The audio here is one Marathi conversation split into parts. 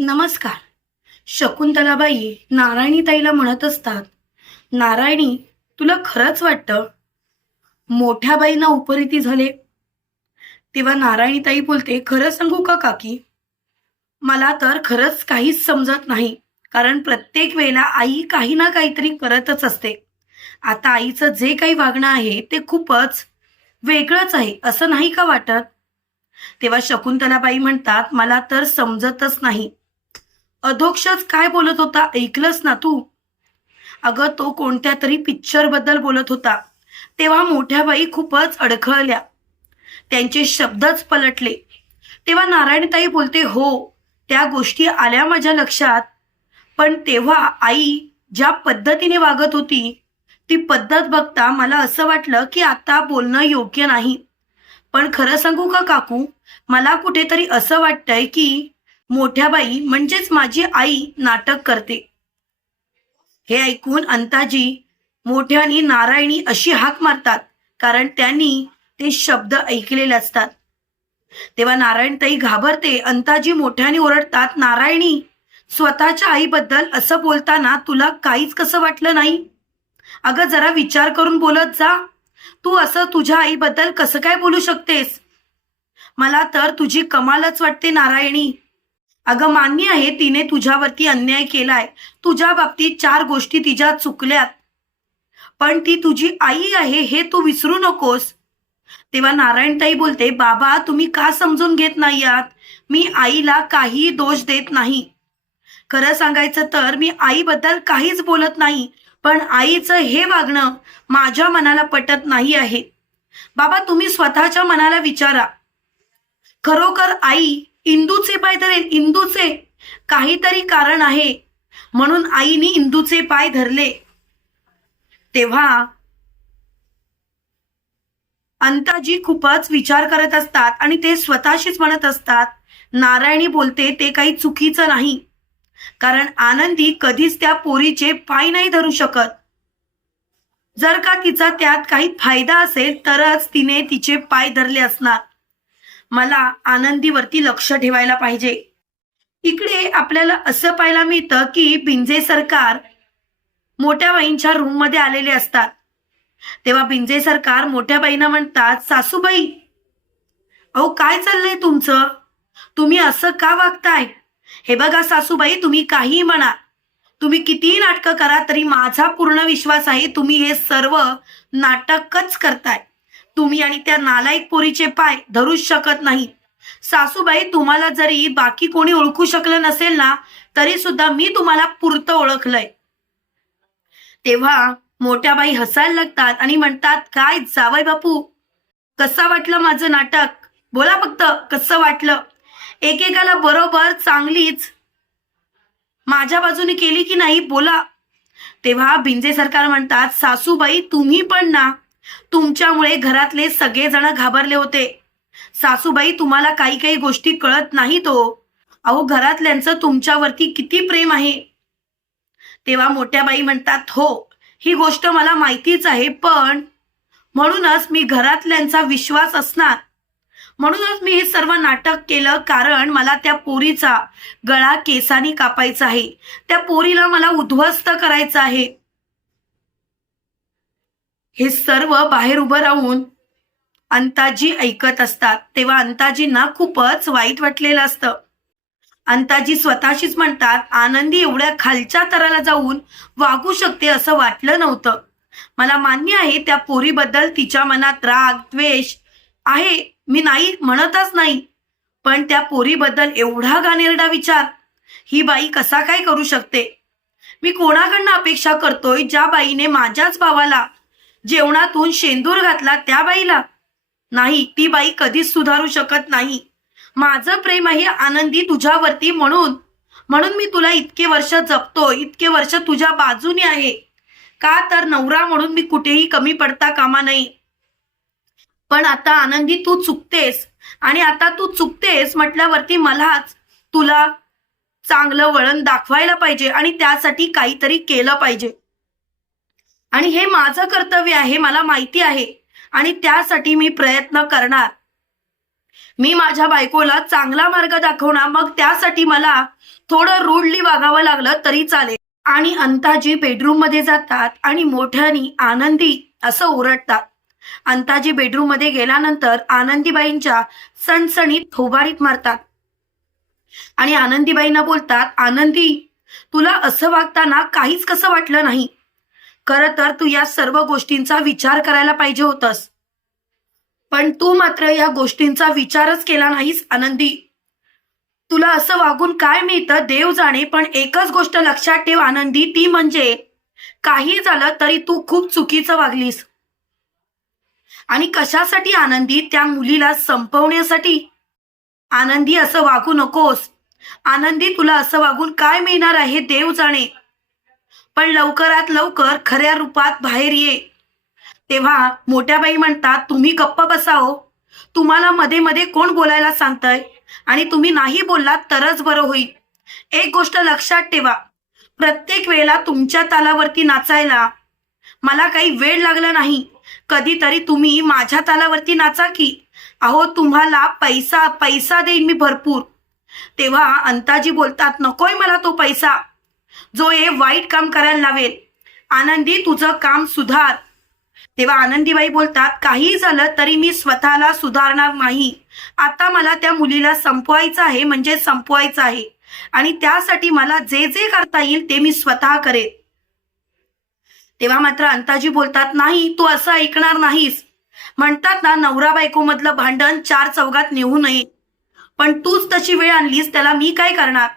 नमस्कार. शकुंतलाबाई नारायणीताईला म्हणत असतात नारायणी तुला खरंच वाटतं? मोठ्या बाईंना उपरीती झाले. तेव्हा नारायणीताई बोलते खरं सांगू का काकी? मला तर खरंच काहीच समजत नाही कारण प्रत्येक वेळेला आई काही ना काहीतरी करतच असते. आता आईचं जे काही वागणं आहे ते खूपच वेगळंच आहे असं नाही का वाटत? तेव्हा शकुंतलाबाई म्हणतात मला तर समजतच नाही. अधोक्षच काय बोलत होता? ऐकलंस ना तू? अगं तो कोणत्या तरी पिक्चरबद्दल बोलत होता. तेव्हा मोठ्या बाई खूपच अडखळल्या. त्यांचे शब्दच पलटले. तेव्हा नारायणताई बोलते हो त्या गोष्टी आल्या माझ्या लक्षात. पण तेव्हा आई ज्या पद्धतीने वागत होती ती पद्धत बघता मला असं वाटलं की आता बोलणं योग्य नाही. पण खरं सांगू का काकू? मला कुठेतरी असं वाटतंय की मोठ्या बाई म्हणजेच माझी आई नाटक करते. हे ऐकून अंताजी मोठ्यानी नारायणी अशी हाक मारतात कारण त्यांनी ते शब्द ऐकलेले असतात. तेव्हा नारायणताई घाबरते अंताजी मोठ्याने ओरडतात नारायणी स्वतःच्या आईबद्दल असं बोलताना तुला काहीच कसं वाटलं नाही? अगं जरा विचार करून बोलत जा. तू असं तुझ्या आईबद्दल कसं काय बोलू शकतेस? मला तर तुझी कमालच वाटते नारायणी. अगं मान्य आहे तिने तुझ्यावरती अन्याय केलाय. तुझ्या बाबतीत चार गोष्टी तिच्या चुकल्यात. पण ती तुझी आई आहे हे तू विसरू नकोस. तेव्हा नारायणताई बोलते बाबा तुम्ही का समजून घेत नाही आहात मी आईला काही दोष देत नाही. खरं सांगायचं तर मी आईबद्दल काहीच बोलत नाही पण आईचं हे वागणं माझ्या मनाला पटत नाही आहे. बाबा तुम्ही स्वतःच्या मनाला विचारा. खरोखर आई इंदूचे पाय धरेल इंदूचे. काहीतरी कारण आहे. म्हणून आईने इंदूचे पाय धरले. तेव्हा अंताजी खूपच विचार करत असतात आणि ते स्वतःशीच म्हणत असतात नारायणी बोलते ते काही चुकीचं नाही. कारण आनंदी कधीच त्या पोरीचे पाय नाही धरू शकत. जर का तिचा त्यात काही फायदा असेल तरच तिने तिचे पाय धरले असणार. मला आनंदीवरती लक्ष ठेवायला पाहिजे. इकडे आपल्याला असं पाहायला मिळतं की बिंजे सरकार मोठ्या बाईंच्या रूममध्ये आलेले असतात. तेव्हा बिंजे सरकार मोठ्या बाईंना म्हणतात सासूबाई अहो काय चाललंय तुमचं? तुम्ही असं का वागताय? हे बघा सासूबाई तुम्ही काहीही म्हणा. तुम्ही कितीही नाटकं करा तरी माझा पूर्ण विश्वास आहे तुम्ही हे सर्व नाटकच करताय. तुम्ही आणि त्या नालायक पोरीचे पाय धरूच शकत नाही सासूबाई तुम्हाला जरी बाकी कोणी ओळखू शकलं नसेल ना तरी सुद्धा मी तुम्हाला पुरतं ओळखलंय. तेव्हा मोठ्या बाई हसायला लागतात आणि म्हणतात काय जावय बापू कसं वाटलं माझं नाटक? बोला फक्त कसं वाटलं? एकेकाला बरोबर चांगलीच माझ्या बाजूने केली की नाही बोला. तेव्हा भिंजे सरकार म्हणतात सासूबाई तुम्ही पण ना तुमच्यामुळे घरातले सगळेजण घाबरले होते. सासूबाई तुम्हाला काही काही गोष्टी कळत नाही तो. अहो घरातल्यांचं तुमच्यावरती किती प्रेम आहे. तेव्हा मोठ्या बाई म्हणतात हो ही गोष्ट मला माहितीच आहे पण म्हणूनच मी घरातल्यांचा विश्वास असणार. म्हणूनच मी हे सर्व नाटक केलं कारण मला त्या पोरीचा गळा केसानी कापायचा आहे. त्या पोरीला मला उद्ध्वस्त करायचं आहे. हे सर्व बाहेर उभं राहून अंताजी ऐकत असतात. तेव्हा अंताजींना खूपच वाईट वाटलेलं असतं. अंताजी स्वतःशीच म्हणतात आनंदी एवढ्या खालच्या तराला जाऊन वागू शकते असं वाटलं नव्हतं. मला मान्य आहे त्या पोरीबद्दल तिच्या मनात राग द्वेष आहे. मी नाही म्हणतच नाही. पण त्या पोरीबद्दल एवढा गानेरडा विचार ही बाई कसा काय करू शकते? मी कोणाकडनं अपेक्षा करतोय ज्या बाईने माझ्याच भावाला जेवणातून शेंदूर घातला त्या बाईला. नाही ती बाई कधीच सुधारू शकत नाही. माझं प्रेम आहे आनंदी तुझ्यावरती म्हणून. म्हणून मी तुला इतके वर्ष जपतो इतके वर्ष तुझ्या बाजूने आहे. का तर नवरा म्हणून मी कुठेही कमी पडता कामा नाही पण आता आनंदी तू चुकतेस. आणि आता तू चुकतेस म्हटल्यावरती मलाच तुला चांगलं वळण दाखवायला पाहिजे आणि त्यासाठी काहीतरी केलं पाहिजे. आणि हे माझं कर्तव्य आहे मला माहिती आहे आणि त्यासाठी मी प्रयत्न करणार. मी माझ्या बायकोला चांगला मार्ग दाखवणार मग त्यासाठी मला थोडं रूडली वागावं लागलं तरी चालेल. आणि अंताजी बेडरूममध्ये जातात आणि मोठ्यानी आनंदी असं ओरडतात. अंताजी बेडरूममध्ये गेल्यानंतर आनंदीबाईंच्या सणसणीत थोबारीत मारतात. आणि आनंदीबाईंना बोलतात आनंदी तुला असं वागताना काहीच कसं वाटलं नाही? खरं तर तू या सर्व गोष्टींचा विचार करायला पाहिजे होतस. पण तू मात्र या गोष्टींचा विचारच केला नाहीस आनंदी. तुला असं वागून काय मिळतं देव जाणे पण एकच गोष्ट लक्षात ठेव आनंदी ती म्हणजे काही झालं तरी तू खूप चुकीचं वागलीस. आणि कशासाठी आनंदी? त्या मुलीला संपवण्यासाठी. आनंदी असं वागू नकोस. आनंदी तुला असं वागून काय मिळणार आहे देव जाणे? पण लवकरात लवकर खऱ्या रूपात बाहेर ये. तेव्हा मोठ्या बाई म्हणतात तुम्ही गप्प बसाओ हो. तुम्हाला मध्ये मध्ये कोण बोलायला सांगतंय? आणि तुम्ही नाही बोललात तरच बरं होईल. एक गोष्ट लक्षात ठेवा. प्रत्येक वेळेला तुमच्या तालावरती नाचायला मला काही वेळ लागला नाही. कधीतरी तुम्ही माझ्या तालावरती नाचा की. अहो तुम्हाला पैसा पैसा देईन मी भरपूर. तेव्हा अंताजी बोलतात नकोय मला तो पैसा. जो हे वाईट काम करायला लावेल आनंदी तुझं काम सुधार. तेव्हा आनंदीबाई बोलतात काही झालं तरी मी स्वतःला सुधारणार नाही. आता मला त्या मुलीला संपवायचं आहे म्हणजे संपवायचं आहे. आणि त्यासाठी मला जे जे करता येईल ते मी स्वतः करेन. तेव्हा मात्र अंताजी बोलतात नाही तू असं ऐकणार नाहीस. म्हणतात ना नवरा बायको मधलं भांडण चार चौघात नेऊ नये. पण तूच तशी वेळ आणलीस त्याला मी काय करणार?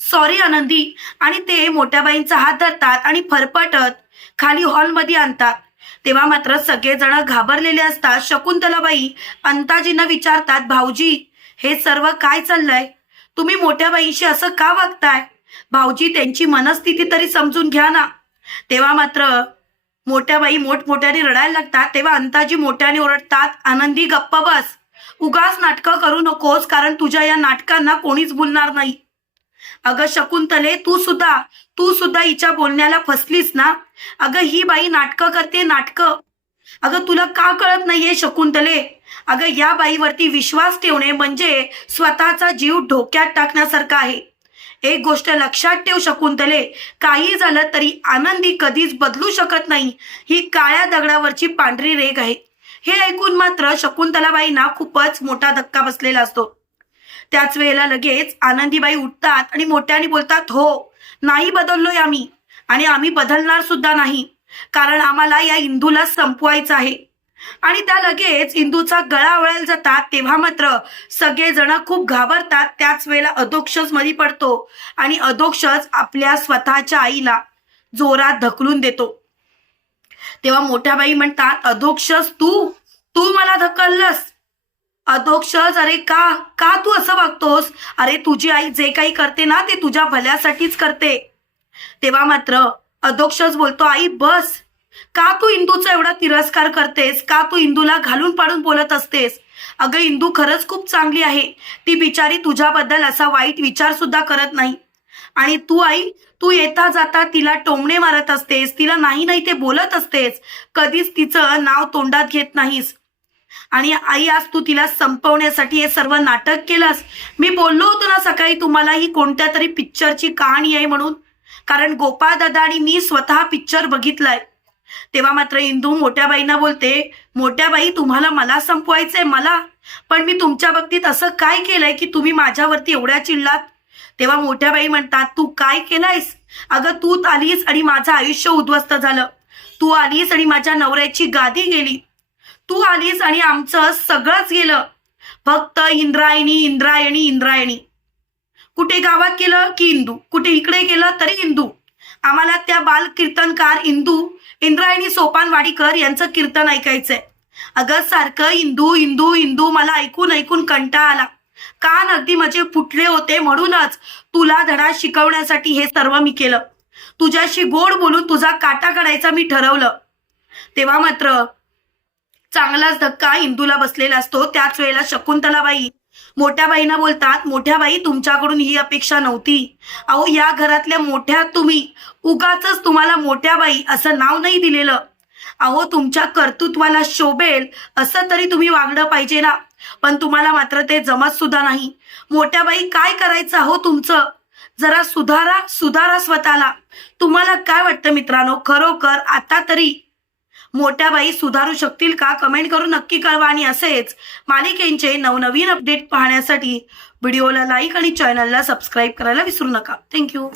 सॉरी आनंदी. आणि ते मोठ्याबाईंचा हात धरतात आणि फरफटत खाली हॉलमध्ये आणतात. तेव्हा मात्र सगळेजण घाबरलेले असतात. शकुंतलाबाई अंताजींना विचारतात भाऊजी हे सर्व काय चाललंय? तुम्ही मोठ्याबाईंशी असं का वागताय? भाऊजी त्यांची मनस्थिती तरी समजून घ्या ना. तेव्हा मात्र मोठ्या बाई मोठमोठ्याने रडायला लागतात. तेव्हा अंताजी मोठ्याने ओरडतात आनंदी गप्प बस. उगाच नाटकं करू नकोस कारण तुझ्या या नाटकांना कोणीच बोलणार नाही. अगं शकुंतले तू सुद्धा तू सुद्धा हिच्या बोलण्याला फसलीस ना? अगं ही बाई नाटकं करते नाटकं. अगं तुला का कळत नाहीये शकुंतले? अगं या बाईवरती विश्वास ठेवणे म्हणजे स्वतःचा जीव धोक्यात टाकण्यासारखं आहे. एक गोष्ट लक्षात ठेव शकुंतले काही झालं तरी आनंदी कधीच बदलू शकत नाही. ही काळ्या दगडावरची पांढरी रेग आहे. हे ऐकून मात्र शकुंतलाबाईंना खूपच मोठा धक्का बसलेला असतो. त्याच वेळेला लगेच आनंदीबाई उठतात आणि मोठ्याने बोलतात हो नाही बदललोय आम्ही आणि आम्ही बदलणार सुद्धा नाही. कारण आम्हाला या इंदूला संपवायचं आहे. आणि त्या लगेच इंदूचा गळा वळायला जातात तेव्हा मात्र सगळेजण खूप घाबरतात. त्याच वेळेला अधोक्षसमध्ये पडतो आणि अधोक्षस आपल्या स्वतःच्या आईला जोरात ढकलून देतो. तेव्हा मोठ्या बाई म्हणतात अधोक्षस तू तू मला धकललस अधोक्षज अरे का? का तू असं वागतोस? अरे तुझी आई जे काही करते ना ते तुझ्या भल्यासाठीच करते. तेव्हा मात्र अधोक्षज बोलतो आई बस. का तू इंदूचा एवढा तिरस्कार करतेस? का तू इंदूला घालून पाडून बोलत असतेस? अगं इंदू खरंच खूप चांगली आहे. ती बिचारी तुझ्याबद्दल असा वाईट विचार सुद्धा करत नाही. आणि तू आई तू येता जाता तिला टोमणे मारत असतेस तिला नाही नाही ते बोलत असतेस. कधीच तिचं नाव तोंडात घेत नाहीस. आणि आई आज तू तिला संपवण्यासाठी हे सर्व नाटक केलंस. मी बोललो होतो ना सकाळी तुम्हाला ही कोणत्या तरी पिक्चरची कहाणी आहे म्हणून. कारण गोपाळ दादा आणि मी स्वतः पिक्चर बघितलाय. तेव्हा मात्र इंदू मोठ्याबाईंना बोलते मोठ्या बाई तुम्हाला मला संपवायचंय मला. पण मी तुमच्या बाबतीत असं काय केलंय की तुम्ही माझ्यावरती एवढ्या चिडलात? तेव्हा मोठ्या बाई म्हणतात तू काय केलायस? अगं तू आलीस आणि माझं आयुष्य उद्ध्वस्त झालं. तू आलीस आणि माझ्या नवऱ्याची गादी गेली. तू आलीस आणि आमचं सगळंच गेलं. फक्त इंद्रायणी इंद्रायणी इंद्रायणी. कुठे गावात केलं की इंदू? कुठे इकडे गेलं तरी इंदू. आम्हाला त्या बाल कीर्तनकार इंदू इंद्रायणी सोपान वाडीकर यांचं कीर्तन ऐकायचंय. अगं सारखं इंदू इंदू इंदू मला ऐकून ऐकून कंटाळा आला. कान अगदी माझे फुटले होते म्हणूनच तुला धडा शिकवण्यासाठी हे सर्व मी केलं. तुझ्याशी गोड बोलून तुझा काटा काढायचा मी ठरवलं. तेव्हा मात्र चांगलाच धक्का हिंदूला बसलेला असतो. त्याच वेळेला शकुंतलाबाई. मोठ्या बाईंना बोलतात मोठ्या बाई तुमच्याकडून ही अपेक्षा नव्हती. अहो या घरातल्या मोठ्या तुम्ही. उगाच तुम्हाला मोठ्या बाई असं नाव नाही दिलेलं. अहो तुमच्या कर्तृत्वाला शोभेल असं तरी तुम्ही वागणं पाहिजे ना. पण तुम्हाला मात्र ते जमत सुद्धा नाही. मोठ्या बाई काय करायचं अहो तुमचं? जरा सुधारा सुधारा स्वतःला. तुम्हाला काय वाटतं मित्रांनो? खरोखर आता तरी मोठ्या बाई सुधारू शकतील का? कमेंट करून नक्की कळवा आणि असेच मालिकेंचे नवनवीन अपडेट पाहण्यासाठी व्हिडिओला लाईक आणि चॅनलला सबस्क्राईब करायला विसरू नका. थँक्यू